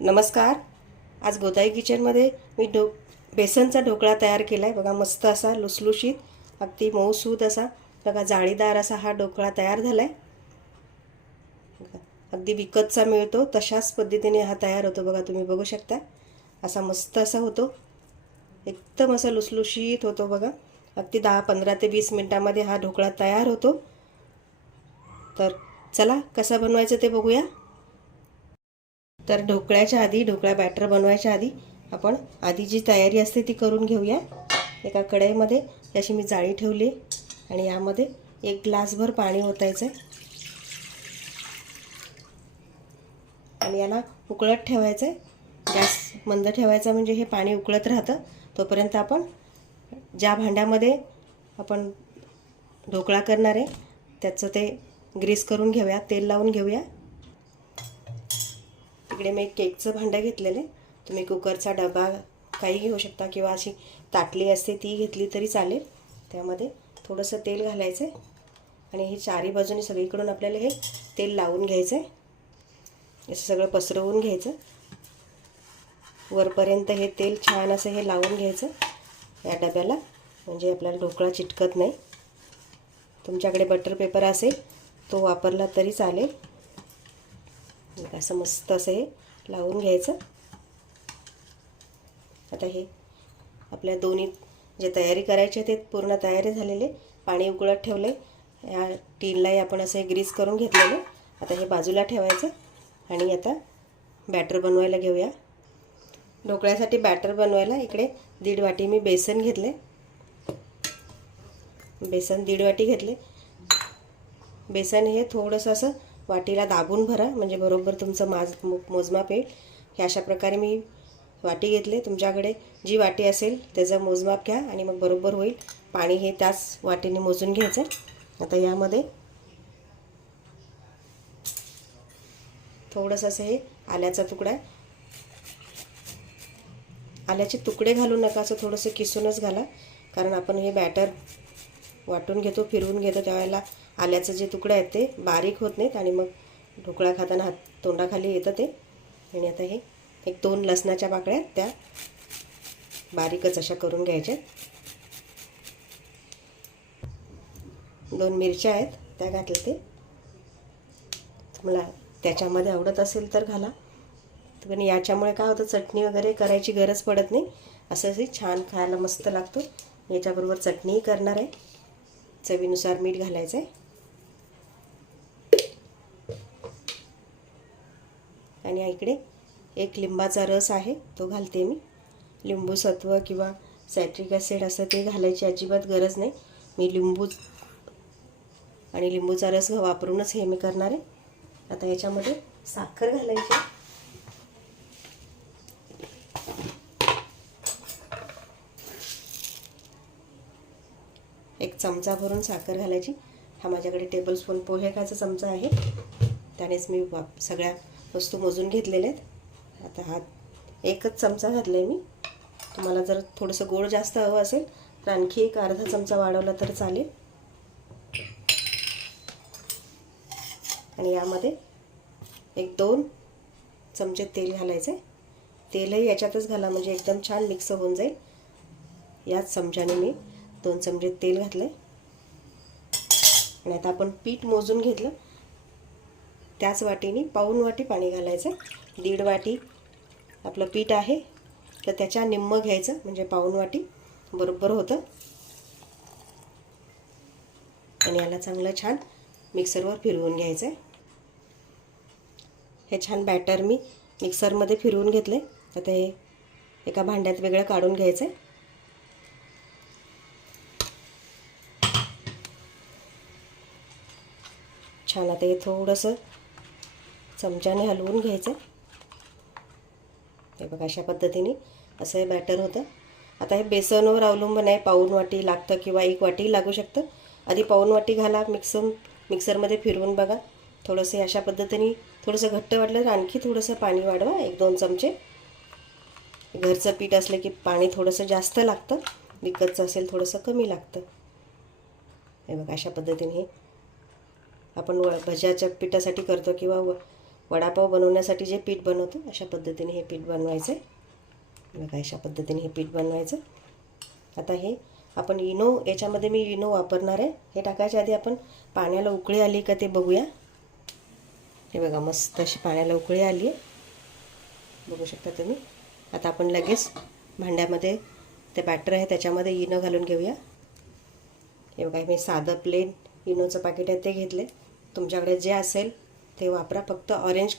नमस्कार. आज गोदाई किचनमध्ये मी ढो बेसनचा ढोकळा तयार केला आहे बघा मस्त असा लुसलुशीत अगदी मऊसूद असा बघा जाळीदार असा हा ढोकळा तयार झाला आहे अगदी विकतचा मिळतो तशाच पद्धतीने हा तयार होतो. बघा तुम्ही बघू शकता. असा मस्त असा होतो. एकदम असा लुसलुशीत होतो बघा. अगदी दहा पंधरा ते वीस मिनटामध्ये हा ढोकळा तयार होतो. तर चला कसा बनवायचं ते बघूया. तर ढोकळ्याच्या आधी ढोकळा बॅटर बनवायच्या आधी आपण आधी जी तयारी असते ती करून घेऊया. एका कढईमध्ये अशी मी जाळी ठेवली आणि यामध्ये एक ग्लासभर पाणी ओतायचं आहे आणि याला उकळत ठेवायचं आहे गॅस मंद ठेवायचा म्हणजे हे पाणी उकळत राहतं. तोपर्यंत आपण ज्या भांड्यामध्ये आपण ढोकळा करणार आहे त्याचं ते ग्रीस करून घेऊया तेल लावून घेऊया. तिकडे मी केकचं भांडं घेतलेलं. आहे तुम्ही कुकरचा डबा काही घेऊ शकता किंवा अशी ताटली असते ती घेतली तरी चालेल. त्यामध्ये थोडंसं तेल घालायचं आहे आणि हे चारी बाजूने सगळीकडून आपल्याला हे तेल लावून घ्यायचं आहे असं सगळं पसरवून घ्यायचं. वरपर्यंत हे तेल छान असं हे लावून घ्यायचं. या डब्याला. म्हणजे आपल्याला ढोकळा चिटकत नाही. तुमच्याकडे बटर पेपर असेल तो वापरला तरी चालेल. असं मस्त असं हे लावून घ्यायचं. आता हे आपल्या दोन्ही जे तयारी करायची ते पूर्ण तयारी झालेले पाणी उकळत ठेवले. या टीनलाही आपण असं ग्रीस करून घेतलेलं. आता हे बाजूला ठेवायचं आणि आता बॅटर बनवायला घेऊया. ढोकळ्यासाठी बॅटर बनवायला इकडे दीड वाटी मी बेसन घेतले. बेसन दीड वाटी घेतले. बेसन हे थोडंसं असं वाटीला दाबून भरा. म्हणजे बरोबर तुमचं माज मोजमाप येईल. हे अशा प्रकारे मी वाटी घेतले. तुमच्याकडे जी वाटी असेल त्याचा मोजमाप घ्या आणि मग बरोबर होईल. पाणी हे त्याच वाटीने मोजून घ्यायचं. आता यामध्ये थोडंसं असं हे आल्याचा तुकडा आल्याचे तुकडे घालू नका असं थोडंसं किसूनच घाला. कारण आपण हे बॅटर वाटून घेतो फिरवून घेतो त्यावेळेला आल्याचं जे तुकडे आहेत ते बारीक होत नाहीत आणि मग ढोकळा खाताना हात तोंडाखाली येतं ते. आणि आता हे एक दोन लसणाच्या पाकळ्या त्या बारीकच अशा करून घ्यायच्या दोन मिरच्या आहेत त्या घातल्या ते. तुम्हाला त्याच्यामध्ये आवडत असेल तर घाला. पण याच्यामुळे काय होतं चटणी वगैरे करायची गरज पडत नाही. असं असे छान खायला मस्त लागतो. याच्याबरोबर चटणीही करणार आहे. चवीनुसार मीठ घालायचं आहे आणि इकडे एक लिंबाचा रस आहे तो घालते मी. लिंबूसत्व किंवा सॅट्रिक ॲसिड असं ते घालायची अजिबात गरज नाही. मी लिंबू आणि लिंबूचा रस वापरूनच हे मी करणार आहे. आता याच्यामध्ये साखर घालायची. एक चमचा भरून साखर घालायची. हा माझ्याकडे टेबलस्पून पोहे खायचा चमचा आहे. त्यानेच मी वाप सगळ्या वस्तू मोजून घेतलेल्या आहेत. आता हा एकच चमचा घातला आहे मी. तुम्हाला जर थोडंसं गोड जास्त हवं असेल तर आणखी एक अर्धा चमचा वाढवला तर चालेल. आणि यामध्ये एक दोन चमचे तेल घालायचे तेलही याच्यातच घाला म्हणजे एकदम छान मिक्स होऊन जाईल. याच चमच्याने मी दोन चमचे तेल घातलं आणि आता आपण पीठ मोजून घेतलं. त्याच वाटीने पाऊन वाटी पाणी घालायचं. दीड वाटी आपलं पीठ आहे. तर त्याच्या निम्म घ्यायचं म्हणजे पाऊन वाटी. बरोबर होतं. आणि याला चांगलं छान मिक्सरवर फिरवून घ्यायचं आहे हे छान बॅटर मी मिक्सरमध्ये फिरवून घेतले आता हे एका भांड्यात वेगळं काढून घ्यायचं आहे छान आता हे थोडंसं चमच्याने हलवून घ्यायचं. हे बघा अशा पद्धतीने असं हे बॅटर होतं. आता हे बेसनवर अवलंबून आहे पाऊन वाटी लागतं किंवा एक वाटी लागू शकतं. आधी पाऊन वाटी घाला मिक्सर मिक्सरमध्ये फिरवून बघा. थोडंसं अशा पद्धतीने थोडंसं घट्ट वाटलं तर आणखी थोडंसं पाणी वाढवा एक दोन चमचे. घरचं पीठ असलं की पाणी थोडंसं जास्त लागतं. विकतचं असेल थोडंसं कमी लागतं. हे बघा अशा पद्धतीने हे आपण व भज्याच्या पिठासाठी करतो किंवा व वडापाव बनवण्यासाठी जे पीठ बनवतो अशा पद्धतीने हे पीठ बनवायचं आहे बघा अशा पद्धतीने हे पीठ बनवायचं. आता हे आपण इनो याच्यामध्ये मी इनो वापरणार आहे. हे टाकायच्या आधी आपण पाण्याला उकळी आली का ते बघूया. हे बघा मस्त अशी पाण्याला उकळी आली आहे. बघू शकता तुम्ही. आता आपण लगेच भांड्यामध्ये ते बॅटर आहे त्याच्यामध्ये इनो घालून घेऊया. हे बघा मी साधं प्लेन इनोचं पाकिट आहे ते घेतले तुमच्याकडे जे असेल ते वापरा. फक्त ऑरेंज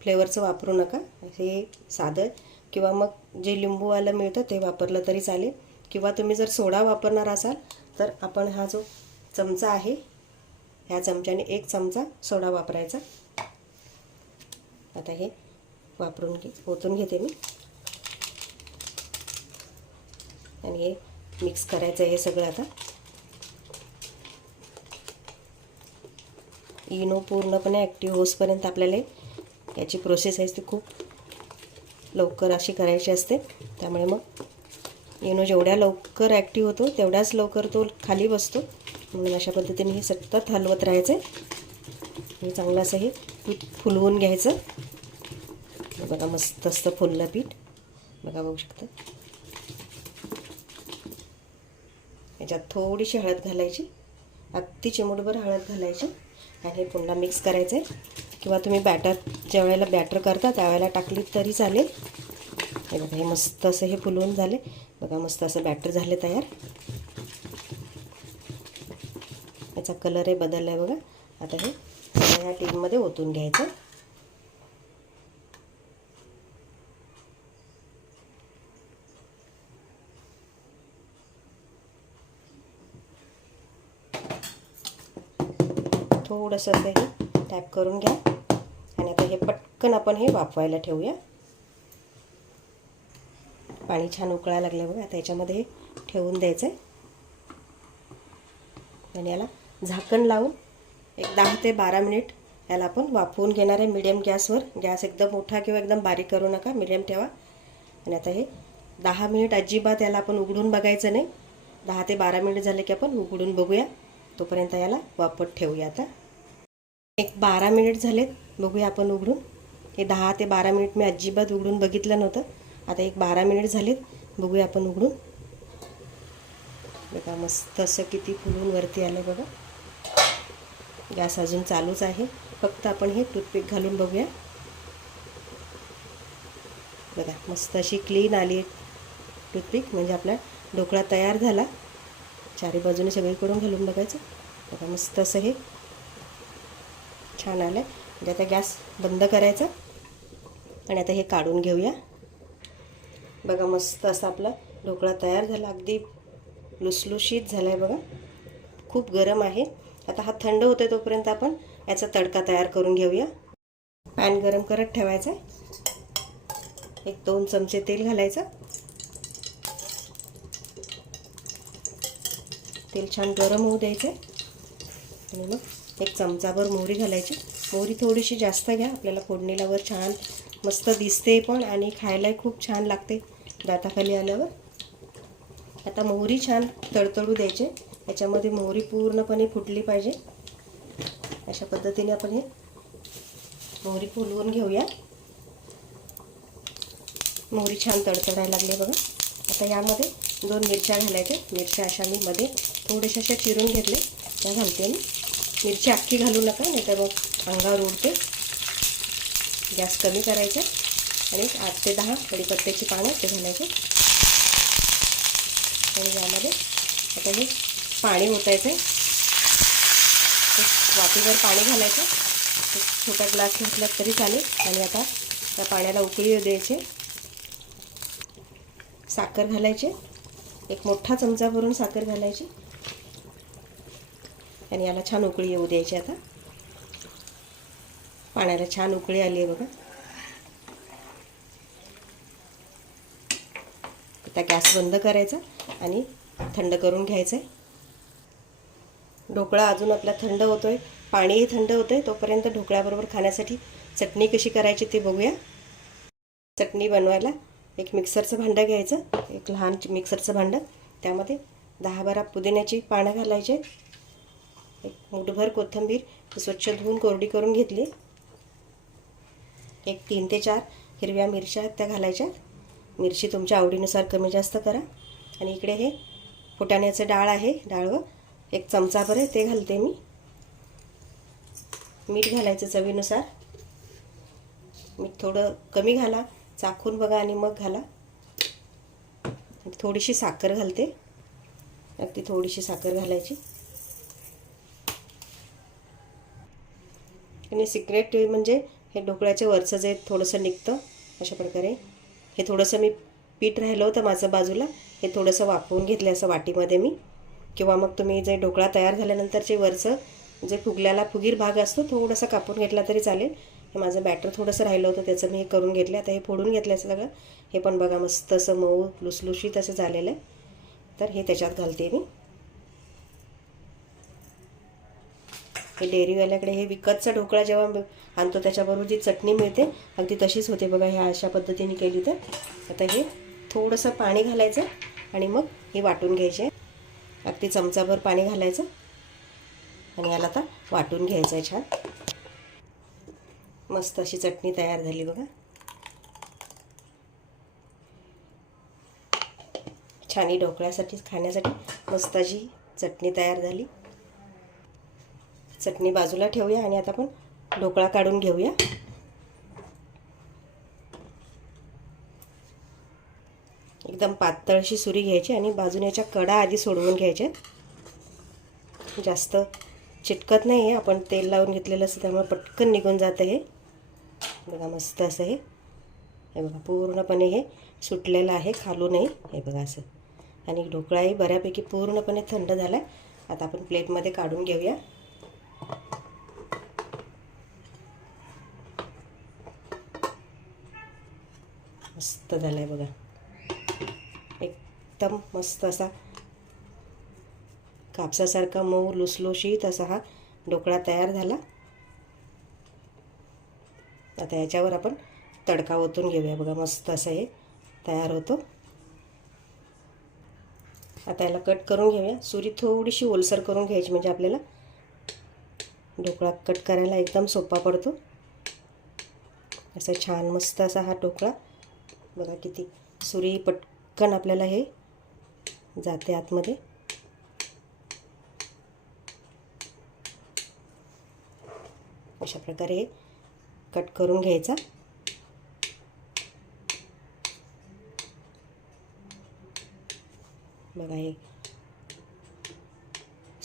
फ्लेवरचं वापरू नका. हे साधं. किंवा मग जे लिंबूवालं मिळतं ते वापरलं तरी चालेल. किंवा तुम्ही जर सोडा वापरणार असाल तर आपण हा जो चमचा आहे ह्या चमच्याने एक चमचा सोडा वापरायचा. आता हे वापरून घे ओतून घेते मी. आणि हे मिक्स करायचं हे सगळं आता. इनो पूर्णपणे ॲक्टिव्ह होसपर्यंत आपल्याला याची प्रोसेस आहे ती खूप लवकर अशी करायची असते. त्यामुळे मग इनो जेवढ्या लवकर ॲक्टिव्ह होतो तेवढ्याच लवकर तो खाली बसतो. म्हणून अशा पद्धतीने हे सतत हलवत राहायचं. हे चांगलं असं हे पीठ फुलवून घ्यायचं. बघा मस्त असतं फुललं पीठ. बघा बघू शकता. याच्यात थोडीशी हळद घालायची. अगदी चिमूटभर हळद घालायची. आणि हे पुन्हा मिक्स करायचं आहे किंवा तुम्ही बॅटर ज्या वेळेला बॅटर करता त्यावेळेला टाकली तरी चालेल. हे बघा हे मस्त असं हे फुलवून झाले. बघा मस्त असं बॅटर झाले तयार. याचा कलरही बदलला आहे बघा. आता हे ह्या टीममध्ये ओतून घ्यायचं. थोडंसं असं हे टॅप करून घ्या. आणि आता हे पटकन आपण हे वाफवायला ठेवूया. पाणी छान उकळायला लागलं बघा. आता याच्यामध्ये हे ठेवून द्यायचं आहे आणि याला झाकण लावून एक दहा ते बारा मिनिट याला आपण वाफवून घेणार आहे. मिडियम गॅसवर गॅस एकदम मोठा किंवा एकदम बारीक करू नका. मिडियम ठेवा. आणि आता हे दहा मिनिट अजिबात याला आपण उघडून बघायचं नाही. दहा ते बारा मिनिट झाले की आपण उघडून बघूया. तोपर्यंत याला वापर ठेवूया आता. एक बारा मिनिट झालेत. बघूया आपण उघडून. हे दहा ते बारा मिनिट मी अजिबात उघडून बघितलं नव्हतं. आता एक बारा मिनिट झालेत. बघूया आपण उघडून. बघा मस्त असं किती फुलून वरती आलं बघा. गॅस अजून चालूच आहे. फक्त आपण हे टूथपिक घालून बघूया. बघा मस्त अशी क्लीन आली टूथपिक. म्हणजे आपला ढोकळा तयार झाला. चारी बाजूने सगळीकडून घालून बघायचं. बघा मस्त असं हे छान आलं. आहे म्हणजे आता गॅस बंद करायचा. आणि आता हे काढून घेऊया. बघा मस्त असा आपला ढोकळा तयार झाला. अगदी लुसलुशीत झाला आहे बघा. खूप गरम आहे. आता हा थंड होतो तोपर्यंत आपण याचा तडका तयार करून घेऊया. पॅन गरम करत ठेवायचा. आहे एक दोन चमचे तेल घालायचं. तेल छान गरम होऊ द्यायचं आणि मग एक चमचाभर मोहरी घालायची. मोहरी थोडीशी जास्त घ्या. आपल्याला फोडणीलावर छान मस्त दिसते पण आणि खायलाही खूप छान लागते दाताखाली आल्यावर. आता मोहरी छान तडतडू द्यायचे. याच्यामध्ये मोहरी पूर्णपणे फुटली पाहिजे. अशा पद्धतीने आपण हे मोहरी फुलवून घेऊया. मोहरी छान तडतडायला लागली बघा. आता यामध्ये दोन मिरच्या घालायच्या. मिरच्या अशा मी मध्ये थोड्याशा अशा चिरून घेतले त्या घालते मी. मिरची अख्खी घालू नका नाही तर मग अंगावर उडते. गॅस कमी करायचा. आणि आठ ते दहा कढीपत्त्याची पानं ते घालायचे. आणि यामध्ये आता हे पाणी ओतायचं आहे. वाटीवर पाणी घालायचं. छोटा ग्लास घेतला तरी चालेल. आणि आता त्या पाण्याला उकळी द्यायचे. साखर घालायचे. एक मोठा चमचा भरून साखर घालायची. आणि याला छान उकळी येऊ द्यायची आता. पाण्याला छान उकळी आली आहे बघा. आता गॅस बंद करायचा आणि थंड करून घ्यायचं आहे ढोकळा अजून आपला थंड होतो आहे पाणीही थंड होतं आहे तोपर्यंत ढोकळ्याबरोबर खाण्यासाठी चटणी कशी करायची ते बघूया. चटणी बनवायला एक मिक्सरचं भांडं घ्यायचं. एक लहान मिक्सरचं भांडं. त्यामध्ये दहा बारा पुदिन्याची पानं घालायचे. एक मुठभर कोथिंबीर स्वच्छ धुवून कोरडी करून घेतली. एक तीन ते चार हिरव्या मिरच्या त्या घालायच्या. मिरची तुमच्या आवडीनुसार कमी जास्त करा. आणि इकडे हे फुटाण्याचं डाळ आहे. डाळवं एक चमचाभर आहे ते घालते मी. मीठ घालायचं चवीनुसार. मीठ थोडं कमी घाला. चाखून बघा आणि मग घाला. थोडीशी साखर घालते. अगदी थोडीशी साखर घालायची. आणि सिक्रेट म्हणजे हे ढोकळ्याच्या वरचं जे थोडंसं निघतं अशा प्रकारे. हे थोडंसं मी पीठ राहिलं होतं माझं बाजूला. हे थोडंसं वाफवून घेतलं असं वाटीमध्ये मी. किंवा मग तुम्ही जे ढोकळा तयार झाल्यानंतरचे वरचं जे फुगल्याला फुगीर भाग असतो थोडासा कापून घेतला तरी चालेल. हे माझं बॅटर थोडंसं राहिलं होतं त्याचं मी हे करून घेतलं. आता हे फोडून घेतलं असं सगळं. हे पण बघा मस्त असं मऊ लुसलुशीत असं झालेलं आहे. तर हे त्याच्यात घालते मी. हे डेअरीवाल्याकडे हे विकतचा ढोकळा जेव्हा आणतो त्याच्याबरोबर जी चटणी मिळते अगदी तशीच होते बघा ह्या अशा पद्धतीने केली तर. आता हे थोडंसं पाणी घालायचं आणि मग हे वाटून घ्यायचे. अगदी चमचाभर पाणी घालायचं. आणि याला आता वाटून घ्यायचं आहे छान. मस्त अशी चटणी तयार झाली बघा. छानी ढोकळ्यासाठी खाण्यासाठी मस्त अशी चटणी तयार झाली. चटणी बाजूला ठेवूया आणि आता आपण ढोकळा काढून घेऊया. एकदम पातळशी सुरी घ्यायची आणि बाजून याच्या कडा आधी सोडवून घ्यायच्या जास्त चिटकत नाही आहे आपण तेल लावून घेतलेलं असतं त्यामुळे पटकन निघून जातं हे. बघा मस्त असं हे. हे बघा पूर्णपणे हे सुटलेलं आहे खालूनही हे बघा असं. आणि ढोकळाही बऱ्यापैकी पूर्णपणे थंड झाला आहे आता आपण प्लेटमध्ये काढून घेऊया. मस्त झाला आहे बघा. एकदम मस्त असा कापसासारखा मऊ लुसलुशीत असा हा ढोकळा तयार झाला. आता याच्यावर आपण तडका ओतून घेऊया बघा मस्त असं हे तयार होतो. आता याला कट करून घेऊया. सुरी थोडीशी ओलसर करून घ्यायची म्हणजे आपल्याला ढोकळा कट करायला एकदम सोपा पडतो. असा छान मस्त असा हा ढोकळा. बघा किती सुरी पटकन आपल्याला हे जाते आतमध्ये. अशा प्रकारे हे कट करून घ्यायचा. बघा हे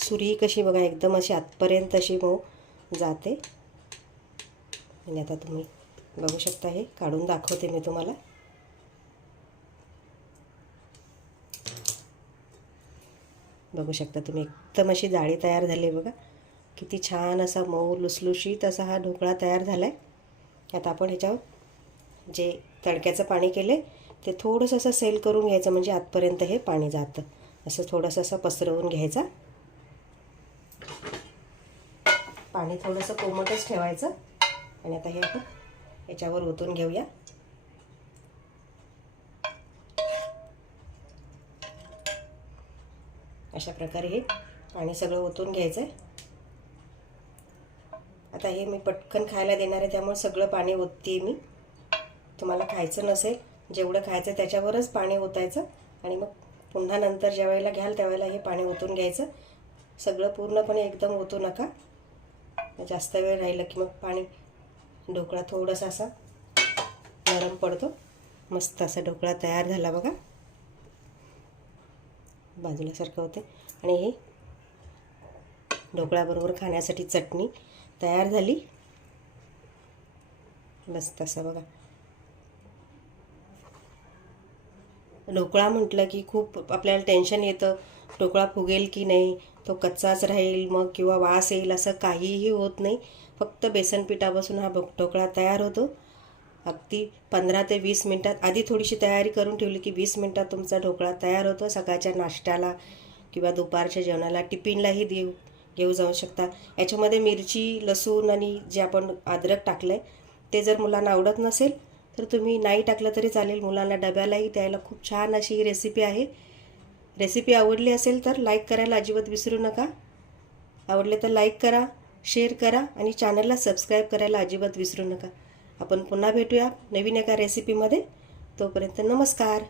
सुरी कशी बघा एकदम अशी आतपर्यंत अशी मऊ जाते. आणि आता तुम्ही बघू शकता हे काढून दाखवते मी तुम्हाला. बघू शकता तुम्ही एकदम अशी जाळी तयार झाली बघा. किती छान असा मऊ लुसलुशीत असा हा ढोकळा तयार झाला आहे आता आपण ह्याच्यावर जे तडक्याचं पाणी केले ते थोडंसं असं सेल करून घ्यायचं म्हणजे आतपर्यंत हे पाणी जातं. असं थोडंसं असं पसरवून घ्यायचा. पाणी थोडंसं कोमटच ठेवायचं. आणि आता हे आपण याच्यावर ओतून घेऊया. अशा प्रकारे हे पाणी सगळं ओतून घ्यायचं आहे आता हे मी पटकन खायला देणार आहे त्यामुळे सगळं पाणी ओतते मी. तुम्हाला खायचं नसेल जेवढं खायचं त्याच्यावरच पाणी ओतायचं. आणि मग पुन्हा नंतर ज्यावेळेला घ्याल त्यावेळेला हे पाणी ओतून घ्यायचं. सगळं पूर्णपणे एकदम ओतू नका. जास्त वेळ राहिलं की मग पाणी ढोकळा थोडासा असा नरम पडतो. मस्त असा ढोकळा तयार झाला बघा. बाजूलासारखं होते. आणि हे ढोकळ्याबरोबर खाण्यासाठी चटणी तयार झाली. मस्त असं बघा. ढोकळा म्हटलं की खूप आपल्याला टेन्शन येतं. ढोकळा फुगेल की नाही? तो कच्चाच राहील मग किंवा वास येईल असं काहीही होत नाही. फक्त बेसन पिठापासून हा ढोकळा तयार होतो. अगदी पंधरा ते वीस मिनटात आधी थोडीशी तयारी करून ठेवली की वीस मिनटात तुमचा ढोकळा तयार होतो. सकाळच्या नाश्त्याला किंवा दुपारच्या जेवणाला टिफिनलाही देऊ घेऊ जाऊ शकता. याच्यामध्ये मिरची लसूण आणि जे आपण अद्रक टाकलं आहे ते जर मुलांना आवडत नसेल तर तुम्ही नाही टाकलं तरी चालेल. मुलांना डब्यालाही द्यायला खूप छान अशी ही रेसिपी आहे. रेसिपी आवडली असेल तर लाईक करायला अजिबात विसरू नका. आवडले तर लाईक करा शेअर करा आणि चॅनलला सबस्क्राईब करायला अजिबात विसरू नका. आपण पुन्हा भेटूया नवीन एका रेसिपीमध्ये. तोपर्यंत नमस्कार.